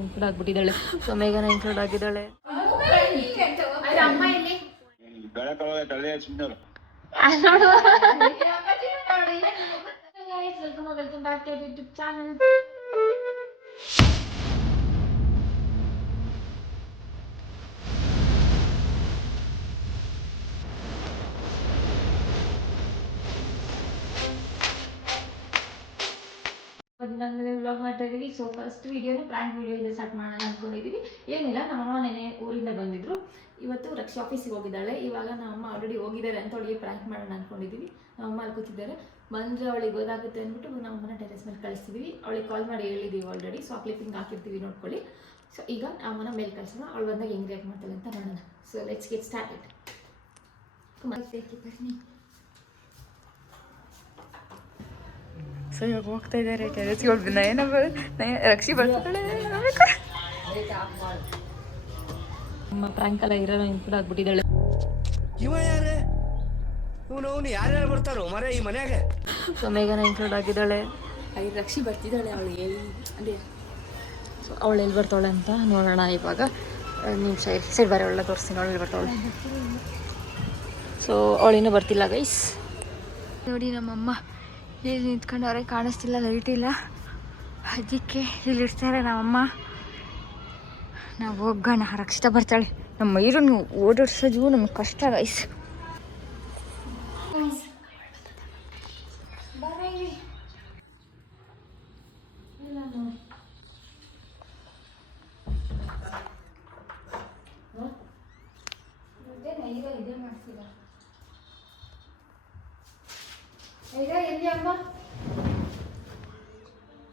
Include ಆಗ್ಬಿಟ್ಟಿದ್ದಾಳೆ. So ಮೇಘನ include ಆಗಿದ್ದಾಳೆ. Vlog ಮಾಡ್ತಾ ಇದೀವಿ. ಸೊ ಫಸ್ಟ್ ವಿಡಿಯೋನ ಪ್ರ್ಯಾಂಕ್ ವಿಡಿಯೋ ಸ್ಟಾರ್ಟ್ ಮಾಡೋಣ ಅಂದ್ಕೊಂಡಿದ್ದೀವಿ. ಏನಿಲ್ಲ, ನಮ್ಮಮ್ಮ ನೆನೆ ಊರಿಂದ ಬಂದಿದ್ರು. ಇವತ್ತು ರಕ್ಷಾ ಆಫೀಸಿಗೆ ಹೋಗಿದ್ದಾಳೆ. ಇವಾಗ ನಮ್ಮಮ್ಮ ಆಲ್ರೆಡಿ ಹೋಗಿದ್ದಾರೆ ಅಂತ ಅವಳಿಗೆ ಪ್ರ್ಯಾಂಕ್ ಮಾಡೋಣ ಅಂದ್ಕೊಂಡಿದ್ದೀವಿ. ನಮ್ಮಮ್ಮ ಅಲ್ಲಿ ಕೂತಿದ್ದಾರೆ. ಬಂದರೆ ಅವಳಿಗೆ ಗೊತ್ತಾಗುತ್ತೆ ಅಂದ್ಬಿಟ್ಟು ನಮ್ಮಮ್ಮನ ಟೆರೆಸ್ ಮೇಲೆ ಕಳಿಸ್ತೀವಿ. ಅವಳಿಗೆ ಕಾಲ್ ಮಾಡಿ ಹೇಳಿದ್ದೀವಿ ಆಲ್ರೆಡಿ. ಸೊ ಕ್ಲಿಪ್ಪಿಂಗ್ ಹಾಕಿರ್ತೀವಿ, ನೋಡ್ಕೊಳ್ಳಿ. ಸೊ ಈಗ ನಮ್ಮನ್ನ ಮೇಲೆ ಕಳಿಸೋಣ. ಅವಳು ಬಂದಾಗ ಹೆಂಗೆ ರಿಯಾಕ್ಟ್ ಮಾಡ್ತಾಳೆ ಅಂತ ನೋಡೋಣ. So let's get started. So ಇವಾಗ ಹೋಗ್ತಾ ಇದ್ದಾರೆ ಟೆರೆಸ್ಗೆ. ರಕ್ಷಿ ಬರ್ತಾಳೆ. ನಮ್ಮ ಪ್ರ್ಯಾಂಕ್ ಎಲ್ಲ ಇರೋಣ ಇನ್ಕ್ಲೂಡ್ ಆಗ್ಬಿಟ್ಟಿದ್ದಾಳೆ. ಯಾರ್ಯಾರು ಬರ್ತಾರೋ ಮರೆ ಈ ಮನೆಯಾಗೆ. ಸೊ ಮೇಘನ ಇನ್ಕ್ಲೂಡ್ ಆಗಿದ್ದಾಳೆ. ರಕ್ಷಿ ಬರ್ತಿದ್ದಾಳೆ. ಅವಳು ಹೇಳಿ ಅದೇ. ಸೊ ಅವಳು ಎಲ್ಲಿ ಬರ್ತಾಳೆ ಅಂತ ನೋಡೋಣ. ಇವಾಗ ನಿಮ್ಮ ಸೈಡ್ ಬರೋ ಒಳ್ಳೆ ತೋರಿಸ್ತೀನಿ. ಅವಳು ಎಲ್ಲಿ ಬರ್ತಾವಳೆ. ಸೊ ಅವಳಿನ್ನೂ ಬರ್ತಿಲ್ಲ ಗೈಸ್. ನೋಡಿ ನಮ್ಮಮ್ಮ ಇಲ್ಲಿ ನಿಂತ್ಕೊಂಡವ್ರೆ, ಕಾಣಿಸ್ತಿಲ್ಲ, ಲೈಟ್ ಇಲ್ಲ. ಅದಕ್ಕೆ ಇಲ್ಲಿ ಇರ್ತಾರೆ ನಮ್ಮಮ್ಮ. ನಾವು ಹೋಗೋಣ. ರಕ್ಷಿತ ಬರ್ತಾಳೆ. ನಮ್ಮ ಮೈರನ್ನು ಓಡಾಡ್ಸೋದು ನಮಗೆ ಕಷ್ಟ ಗೈಸ್.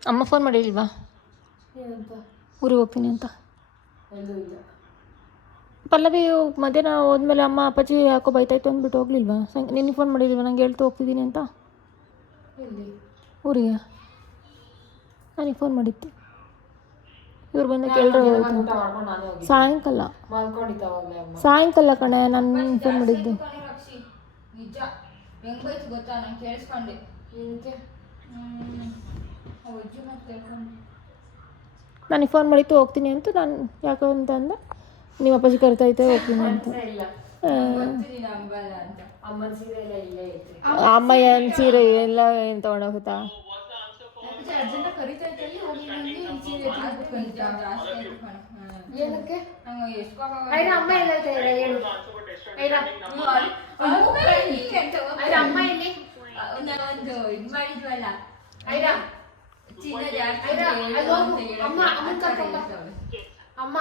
ಅಮ್ಮ ಫೋನ್ ಮಾಡಿಲ್ವಾ ಊರಿಗೆ ಹೋಗ್ತೀನಿ ಅಂತ? ಪಲ್ಲವಿ ಮಧ್ಯಾಹ್ನ ಹೋದ್ಮೇಲೆ ಅಮ್ಮ ಅಪ್ಪಾಜಿ ಯಾಕೋ ಬೈತಾಯ್ತು ಅಂದ್ಬಿಟ್ಟು ಹೋಗ್ಲಿಲ್ವಾ? ನಿನ್ನೆ ಫೋನ್ ಮಾಡಿಲ್ವಾ ನಂಗೆ ಹೇಳ್ತು ಹೋಗ್ತಿದ್ದೀನಿ ಅಂತ? ಊರಿಗೆ ನನಗೆ ಫೋನ್ ಮಾಡಿತ್ತು. ಇವ್ರು ಬಂದಾಗ ಎಲ್ಲರೂ ಸಾಯಂಕಾಲ ಕಣೆ ನಾನು ಫೋನ್ ಮಾಡಿದ್ದು. ನನಗೆ ಫೋನ್ ಮಾಡಿತ್ತು ಹೋಗ್ತೀನಿ ಅಂತ. ನಾನು ಯಾಕೋ ಅಂತ ಅಂದ, ನಿಮ್ಮ ಅಪ್ಪಾಜಿ ಕರಿತೈತೆ ಹೋಗ್ತೀನಿ ಅಂತ. ಅಮ್ಮ ಏನು ಸೀರೆ ಎಲ್ಲ ಏನು ತೊಗೊಂಡೋಗುತ್ತಾ? ಅಮ್ಮ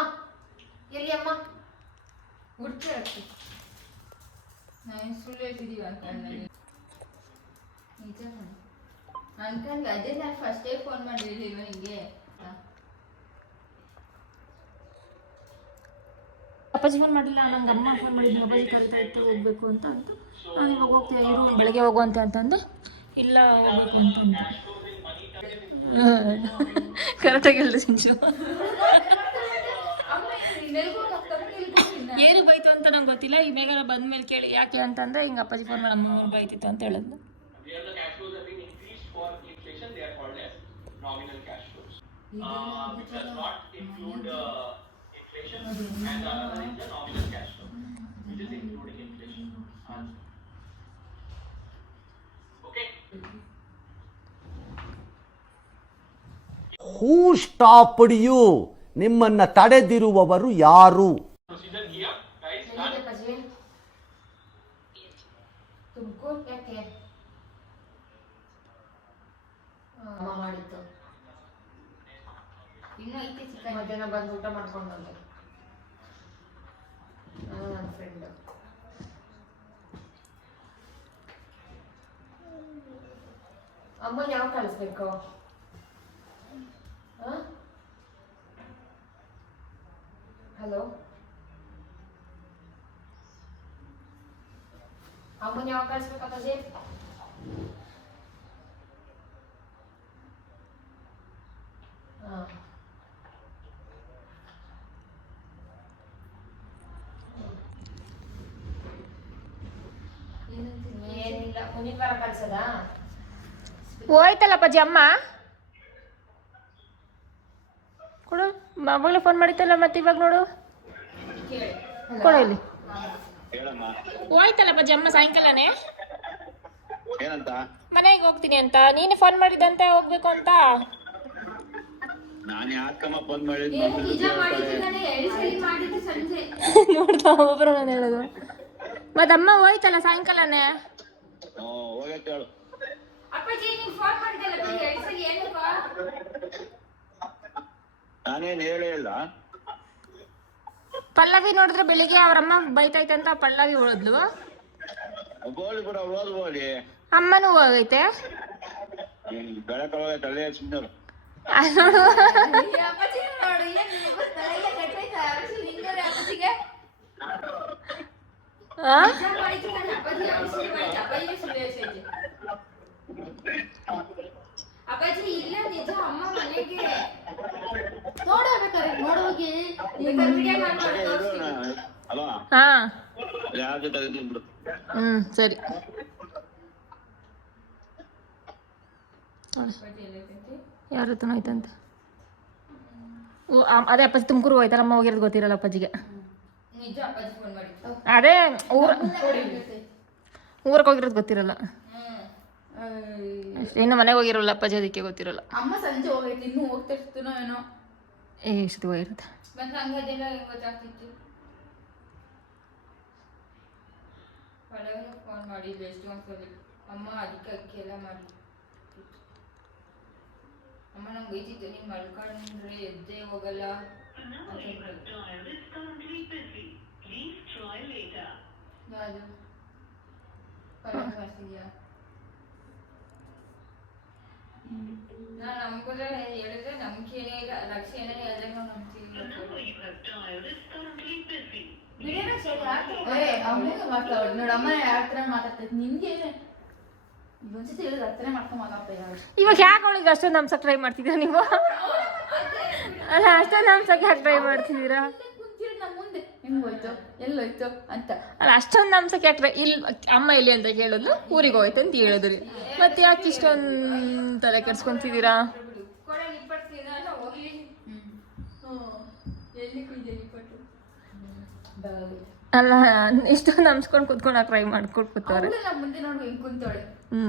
ಎಲ್ಲಿ ಅಮ್ಮ ಹುಡ್ಕಿ ನಾನು ಸುಳ್ಳು ಹೇಳ್ತಿದ್ದೀವಿ ಅನ್ಕಂಡು ಅದೇ ನಾನು ಫಸ್ಟೇ ಫೋನ್ ಮಾಡಿರ್ಲಿಲ್ವ ನಿಂಗೆ? ಅಪ್ಪಾಜಿ ಫೋನ್ ಮಾಡಿಲ್ಲ, ನಂಗೆ ಅಮ್ಮ ಫೋನ್ ಮಾಡಿದ್ದು. ಅಪ್ಪಾಜಿ ಕರಿತಾ ಇತ್ತು ಹೋಗ್ಬೇಕು ಅಂತ ಅಂತು. ನಾನು ಇವಾಗ ಹೋಗ್ತೀವಿ ಇರು, ಬೆಳಗ್ಗೆ ಹೋಗುವಂತೆ ಅಂತಂದು. ಇಲ್ಲ ಹೋಗ್ಬೇಕು ಅಂತಂದು ಕರೆಕ್ಟಾಗಿ ಹೇಳಿದೆ ಸಿಂಚು. ಏನು ಬೈತು ಅಂತ ನಂಗೆ ಗೊತ್ತಿಲ್ಲ. ಈ ಮೇಘನ ಬಂದ್ಮೇಲೆ ಕೇಳಿ ಯಾಕೆ ಅಂತಂದ್ರೆ ಹಿಂಗೆ ಅಪ್ಪಾಜಿ ಫೋನ್ ಮಾಡಿ ಅಮ್ಮ ಬೈತಿತ್ತು ಅಂತ ಹೇಳಿದ್ಲು. ಹೂ ಸ್ಟಾಪ್ಡ್ ಯು? ನಿಮ್ಮನ್ನ ತಡೆದಿರುವವರು ಯಾರು? ಮಧ್ಯಾಹ್ನ ಬಂದು ಊಟ ಮಾಡ್ಕೊಂಡು ಬಂದೆ ನನ್ನ ಫ್ರೆಂಡ್. ಅಮ್ಮನ ಯಾವ ಕಳಿಸ್ಬೇಕು? ಹಲೋ, ಅಮ್ಮನ ಯಾವ ಕಳಿಸ್ಬೇಕು ಅಪ್ಪಾಜಿ? ಏನಿಲ್ಲ, ಮುಂದಿನ ವಾರ ಕಳ್ಸದಾ? ಹೋಯ್ತಲ್ಲ ಅಪ್ಪಾಜಿ ಅಮ್ಮ. ಅವಾಗಲೇ ಫೋನ್ ಮಾಡಿತ್ತಲ್ಲ ಮತ್ತೆ ಇವಾಗ ನೋಡು ಕೊಡ ಇಲ್ಲಿ ಹೋಯ್ತಲ್ಲ ಅಪ್ಪಾಜಿ ಅಮ್ಮ ಸಾಯಂಕಾಲನೇ ಏನಂತ ಮನೆಗೆ ಹೋಗ್ತೀನಿ ಅಂತ ನೀನು ಫೋನ್ ಮಾಡಿದಂತೆ ಹೋಗ್ಬೇಕು ಅಂತ ನಾನು ಯಾಕಮ್ಮ ಫೋನ್ ಮಾಡಿದ್ ನಿಜ ಮಾಡಿದ್ದಾನೆ 2 ಸರಿ ಮಾಡಿದ್ದು ಸಂಜೆ. ನೋಡ್ತಾ ಒಬ್ಬರು ನಾನು ಹೇಳೋದು ಮತ್ತೆ ಅಮ್ಮ ಹೋಯ್ತಲ್ಲ ಸಾಯಂಕಾಲನೇ ಹೋಗೈತೆ ಹೇಳು ಅಪ್ಪಾಜಿ ನೀನ್ ಫೋನ್ ಮಾಡಿದಲ್ಲ 2 ಸರಿ ಏನಪ್ಪ? ನಾನೇನ್ ಹೇಳೇ ಇಲ್ಲ. ಪಲ್ಲವಿ ನೋಡಿದ್ರೆ ಬೆಳಿಗ್ಗೆ ಅವ್ರಮ್ಮ ಬೈತೈತೆ ಅಂತ ಪಲ್ಲವಿ ಹೋದ್ಲು ಗೋಳಿ ಬಿಡ ಓದ್ಬೋಲಿ ಅಮ್ಮನೂ ಹೋಗೈತೆ ಬೆಳಕ ತಲೆ ಸುಂದರ ನೋಡು ಅಪ್ಪಾಜಿ ನೋಡು ಏನ್ ನಿನಗೂ ತಲೆಗೆ ಕೆಟ್ಟೈತಾ? ನಿಂಗರೆ ಅಪ್ಪಾಜಿಗೆ ನಿಜ ಮಾಡಿದ್ದಾನೆ ಅಪ್ಪಾಜಿ ಅಪ್ಪಾಜಿ ಸುಳ್ಳು ಹೇಳ್ತೈತೆ. ಅಪ್ಪಾಜಿ ಇಲ್ಲ ನಿಜ ಅಮ್ಮ ಮನೆಗೆ ನೋಡಬೇಕಾರೆ ನೋಡೋಗಿ ವಿಡಿಯೋ ಮಾಡಿ ತೋರಿಸ್ತೀನಿ. ಅಲ್ವಾ ಹಾ ಯಾವ್ದು ತೆಗೆದು ಬಿಡು ಸರಿ ಯಾರ ಹತ್ರನೂ ಆಯ್ತಂತೆ ಅದೇ ಅಪ್ಪಾಜಿ ತುಮಕೂರು ಹೋಯ್ತಾರ ಅಮ್ಮ ಹೋಗಿರೋದು ಗೊತ್ತಿರಲ್ಲ ಅಪ್ಪಾಜಿಗೆ ನಿಜ ಅಪ್ಪಾಜಿ ಫೋನ್ ಮಾಡಿದ್ದು. ಅದೇ ಊರಿಗೆ ಹೋಗಿರೋದು ಗೊತ್ತಿರಲ್ಲ ಅಷ್ಟೇ ಇನ್ನು ಮನೆಗೆ ಹೋಗಿರಲ್ಲ ಅಪ್ಪಾಜಿ ಅದಕ್ಕೆ ಗೊತ್ತಿರಲ್ಲ. ಅಮ್ಮ ಸಂಜೆ ಹೋಗೈತಿ ಇನ್ನೂ ಹೋಗ್ತಿರ್ತೀನೋ ಏನೋ ಎಷ್ಟು ಹೋಗಿರುತ್ತೆ ಮತ್ತೆ ಹಂಗದೆಲ್ಲ ಗೊತ್ತಾಗ್ತಿತ್ತು. ಒಳಗೆ ಫೋನ್ ಮಾಡಿದ್ದು ಎಷ್ಟು ಒಂದ್ಸಲಿ ಅಮ್ಮ ಅದಕ್ಕೆ ಅಕ್ಕಿ ಎಲ್ಲ ಮಾಡಿ ಅಮ್ಮ ನಂಗೆ ಬೈತಿತ್ತು ನೀನು ಮಲ್ಕೊಂಡ್ರೆ ಎದ್ದೇ ಹೋಗಲ್ಲ ಯಾವುದು ಪಲಾವ್ ಮಾಡ್ತಿದ್ಯಾ? ನಾನು ನಮ್ಗೋದ್ರೆ ಹೇಳಿದ್ರೆ ನಂಬಿಕೆನೇ ಇಲ್ಲ. ಲಕ್ಷ್ಯ ಏನೇ ಹೇಳಿದ್ರೆ ನಾವು ನಂಬ್ತೀವಿ. ನೋಡಮ್ಮ ಯಾವ ಥರ ಮಾತಾಡ್ತೈತೆ ನಿನ್ಗೆ ಒಂದ್ಸತಿ ಹೇಳಿದ್ರೆ ಹತ್ತನೇ ಮಾಡ್ಕೊಂಡು ಮಾತಾಡ್ತಾ ಇವಾಗ ಯಾಕೆ ಅವಳಿಗೆ ಅಷ್ಟೊಂದು ನಮ್ಸಕ್ಕೆ ಟ್ರೈ ಮಾಡ್ತಿದ್ದೀರಾ ನೀವು? ಅಲ್ಲ ಅಷ್ಟೊಂದು ನಮ್ಸಕ್ಕೆ ಯಾಕೆ ಟ್ರೈ ಮಾಡ್ತಿದ್ದೀರಾ? ಕುಂತಿರೋದು ನಮ್ಮ ಮುಂದೆ ಹೆಂಗೋಯ್ತು ಎಲ್ಲೋಯ್ತು ಅಂತ. ಅಲ್ಲ ಅಷ್ಟೊಂದು ನಮ್ಸಕ್ಕೆ ಯಾಕೆ ಟ್ರೈ ಇಲ್ಲಿ ಅಮ್ಮ ಎಲ್ಲಿ ಅಂತ ಕೇಳಿದ್ಲು ಊರಿಗೆ ಹೋಯ್ತು ಅಂತ ಹೇಳಿದ್ರಿ ಮತ್ತೆ ಯಾಕೆ ಇಷ್ಟೊಂದು ತಲೆ ಕೆಡ್ಸ್ಕೊಂತಿದ್ದೀರಾ? ಕೊಡ ನಿಪ್ಪಡ್ತೀನಿ ನಾನು ಹೋಗ್ಲಿ ಎಲ್ಲಿ ಕುಯ್ದೆ ನಿಪ್ಪಟ್ಟು ಅಲ್ಲ ಇಷ್ಟೊಂದು ನಮ್ಸ್ಕೊಂಡು ಕುತ್ಕೊಂಡು ಟ್ರೈ ಮಾಡ್ಕೊಂಡು ಕೂತವ್ರೆ. ನಮ್ಮ ಮುಂದೆ ನೋಡಿ ಹೆಂಗ್ ಕುಂತೋಳೆ ಹ್ಞೂ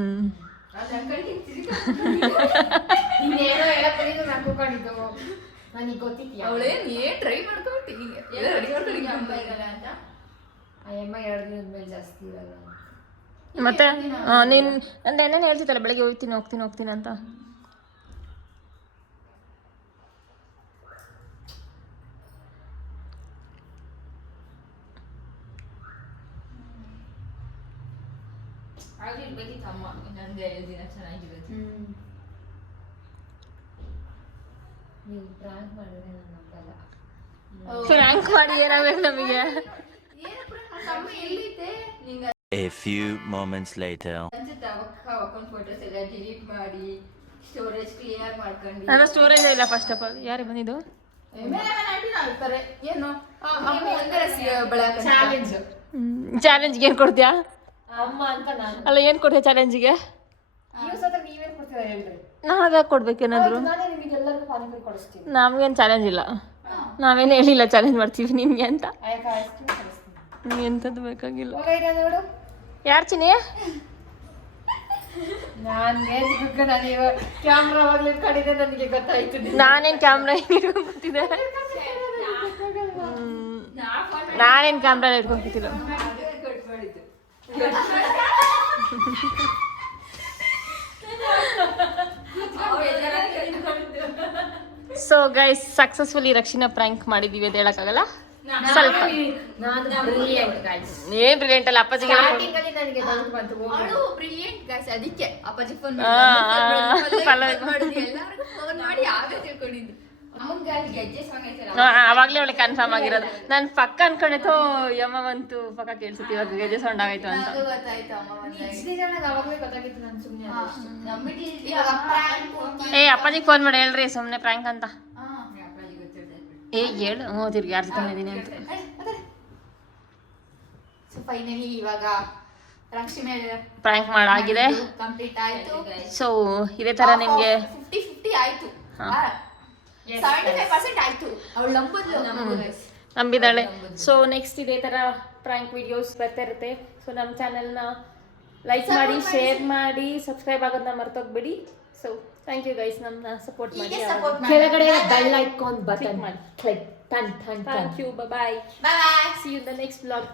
ಇನ್ನೇನೋ ಹೇಳಪ್ಪನಿದ್ದು ನಾನು ಕೂಕೊಂಡಿದ್ದು ನನಗೆ ಗೊತ್ತಿತ್ತು ಅವಳೇನು ಏನು ಟ್ರೈ ಮಾಡ್ಕೊಬಿಟ್ಟು ಅಮ್ಮ ಇರಲ್ಲ ಅಂತ ಅಮ್ಮ 2 ದಿನದ ಮೇಲೆ ಜಾಸ್ತಿ ಇರಲ್ಲ ಮತ್ತೆ ನೀನು ನಂದು ಏನೇನು ಹೇಳ್ತಿತ್ತಲ್ಲ ಬೆಳಗ್ಗೆ ಹೋಗ್ತೀನಿ ಅಂತ. ಹಾಗೆ ಇರ್ಬೇಕಿತ್ತು ಅಮ್ಮ ಇನ್ನೊಂದು 5 ದಿನ ಚೆನ್ನಾಗಿರುತ್ತೆ. ನೀವು ಪ್ರ್ಯಾಂಕ್ ಮಾಡಿದ್ರೆ ನಾನು ನಂಬಲ್ಲ. ಪ್ರ್ಯಾಂಕ್ ಮಾಡಿ ಏನಾಗಬೇಕು ನಮಗೆ? ಅಮ್ಮ ಎಲ್ಲಿದೆ ನಿಂಗೆ A few moments later. ಅನ್ಸುತ್ತೆ ಅಕ್ಕನ ಫೋಟೋಸ್ ಎಲ್ಲ ಡಿಲೀಟ್ ಮಾಡಿ ಸ್ಟೋರೇಜ್ ಕ್ಲಿಯರ್ ಮಾಡ್ಕೊಂಡು ನನ್ನ ಸ್ಟೋರೇಜ್ ಇಲ್ಲ ಫಸ್ಟ್ ಆಫ್ ಆಲ್. ಯಾರೇ ಬಂದಿದ್ದು? ಏನು ಅಮ್ಮ ಒಂದರ ಚಾಲೆಂಜ್ ಚಾಲೆಂಜ್ಗೆ ಏನು ಕೊಡ್ತೀಯಾ? ಅಮ್ಮ ಅಂತ ನಾನು ಅಲ್ಲ ಏನು ಕೊಡ್ತೀಯ ಚಾಲೆಂಜಿಗೆ? ನೀವು ಸತ ನೀವೇನ್ ಕೊಡ್ತೀರಾ ಹೇಳ್ರಿ. ನಾವು ಯಾಕೆ ಕೊಡ್ಬೇಕೇನಾದ್ರು? ನಾನೇ ನಿಮಗೆಲ್ಲರಿಗೂ ಪಾನಿಪುರಿ ಕೊಡಿಸ್ತೀನಿ. ನಮ್ಗೇನು ಚಾಲೆಂಜ್ ಇಲ್ಲ. ನಾವೇನು ಹೇಳಿಲ್ಲ ಚಾಲೆಂಜ್ ಮಾಡ್ತೀವಿ ನಿನ್ಗೆ ಅಂತ. ಆಯ್ತು ಐಸ್ ಕ್ರೀಮ್ ಕೊಡಿಸ್ತೀನಿ. ಎಂಥದ್ದು ಬೇಕಾಗಿಲ್ಲ. ಹೋಗ ಇರ ನೋಡು. ಯಾರು ಚಿನಿ? ನಾನು ಇವಾಗ ಕ್ಯಾಮ್ರಾ ಹೋಗ್ಲಿ ಕಡಿದೆ ನನಗೆ ಗೊತ್ತಾಯ್ತು. ನಾನೇನು ಕ್ಯಾಮ್ರಾ ಇಟ್ಕೊಂಡು ಕೂತಿದ್ದೆ? ನಾನೇನು ಕ್ಯಾಮ್ರಾ ಇಟ್ಕೊಂಡು ಕೂತಿಲ್ಲ. ಸೊ ಗೈಸ್ ಸಕ್ಸಸ್ಫುಲಿ ರಕ್ಷಿನ ಪ್ರ್ಯಾಂಕ್ ಮಾಡಿದೀವಿ ಅಂತ ಹೇಳಕ್ಕಾಗಲ್ಲ. ಸ್ವಲ್ಪ ನಾನು ಬ್ರಿಲಿಯಂಟ್ ಗೈಸ್. ಏನ್ ಬ್ರಿಲಿಯಂಟ್ ಅಲ್ಲ ಅಪ್ಪಾಜಿಗೆ ಸ್ಟಾರ್ಟಿಂಗ್ ಅಲ್ಲಿ ನನಗೆ ಡೌಟ್ ಬಂತು. ಅವಳು ಬ್ರಿಲಿಯಂಟ್ ಗೈಸ್ ಅದಕ್ಕೆ ಅಪ್ಪಾಜಿ ಫೋನ್ ಮಾಡಿ ಎಲ್ಲರಿಗೂ ಫೋನ್ ಮಾಡಿ ಆಗ ತಿಳ್ಕೊಂಡಿದ್ದು ಅಮ್ಮಂಗೆ ಗೆಜ್ಜೆ ಸಾಂಗ್ ಐತಲ್ಲ ಅವಾಗ್ಲೇ ಅವಳಿಗೆ ಕನ್ಫರ್ಮ್ ಆಗಿರೋದು. ನಾನು ಪಕ್ಕ ಅನ್ಕೊಂಡಿತ್ತು ಯಮ್ಮ ಬಂತು ಪಕ್ಕ ಕೇಳಿಸುತ್ತೆ ಇವಾಗ ಗೆಜೆ ಸೌಂಡ್ ಆಗಾಯ್ತು ಅಂತ. ಅದು ಗೊತ್ತಾಯ್ತು ಅಮ್ಮ ಬಂದಾಗ ಇಷ್ಟು ದಿನ ನನಗೆ ಅವಾಗಲೇ ಗೊತ್ತಾಗಿತ್ತು. ನಾನು ಸುಮ್ಮನೆ ನಂಬಿಟ್ಟಿದ್ವಿ ಇವಾಗ prank ಏ ಅಪ್ಪಾಜಿಗೆ ಫೋನ್ ಮಾಡಿ ಹೇಳ್ರಿ ಸುಮ್ಮನೆ ಪ್ರ್ಯಾಂಕ್ ಅಂತ. ಅಪ್ಪಾಜಿ ಗೊತ್ತಿರ್ತೈತೆ. ಏ ಹೇಳು ಹ್ಞೂ ತಿರ್ಗಿ ಯಾರ ಜೊತೆ ಇದ್ದೀನಿ ಅಂತ. ಸೊ ಫೈನಲಿ ಇವಾಗ ರಕ್ಷಿ ಮೇಲೆ ಪ್ರ್ಯಾಂಕ್ ಮಾಡಾಗಿದೆ. ಕಂಪ್ಲೀಟ್ ಆಯ್ತು. ಸೊ ಇದೇ ಥರ ನಿಮಗೆ 50-50 ಆಯ್ತು. 75% ಆಯ್ತು. ಅವಳು ನಂಬುದ್ಲು. ನಂಬಿದಾಳೆ. ಸೊ ನೆಕ್ಸ್ಟ್ ಇದೇ ಥರ ಪ್ರ್ಯಾಂಕ್ ವಿಡಿಯೋಸ್ ಬರ್ತಾ ಇರುತ್ತೆ. ಸೊ ನಮ್ಮ ಚಾನೆಲ್ನ ಲೈಕ್ ಮಾಡಿ, ಶೇರ್ ಮಾಡಿ, ಸಬ್ಸ್ಕ್ರೈಬ್ ಆಗೋದನ್ನ ಮರ್ತೋಗ್ಬೇಡಿ. ಸೊ ಥ್ಯಾಂಕ್ ಯು ಗೈಸ್, ನಮ್ಮನ್ನ ಸಪೋರ್ಟ್ ಮಾಡಿ. ಕೆಳಗಡೆ ಬೆಲ್ ಐಕಾನ್ ಬಟನ್ ಮಾಡಿ. ಕ್ಲಿಕ್. ಟನ್ ಟನ್ thank you, bye. Bye bye. See you in the next blog.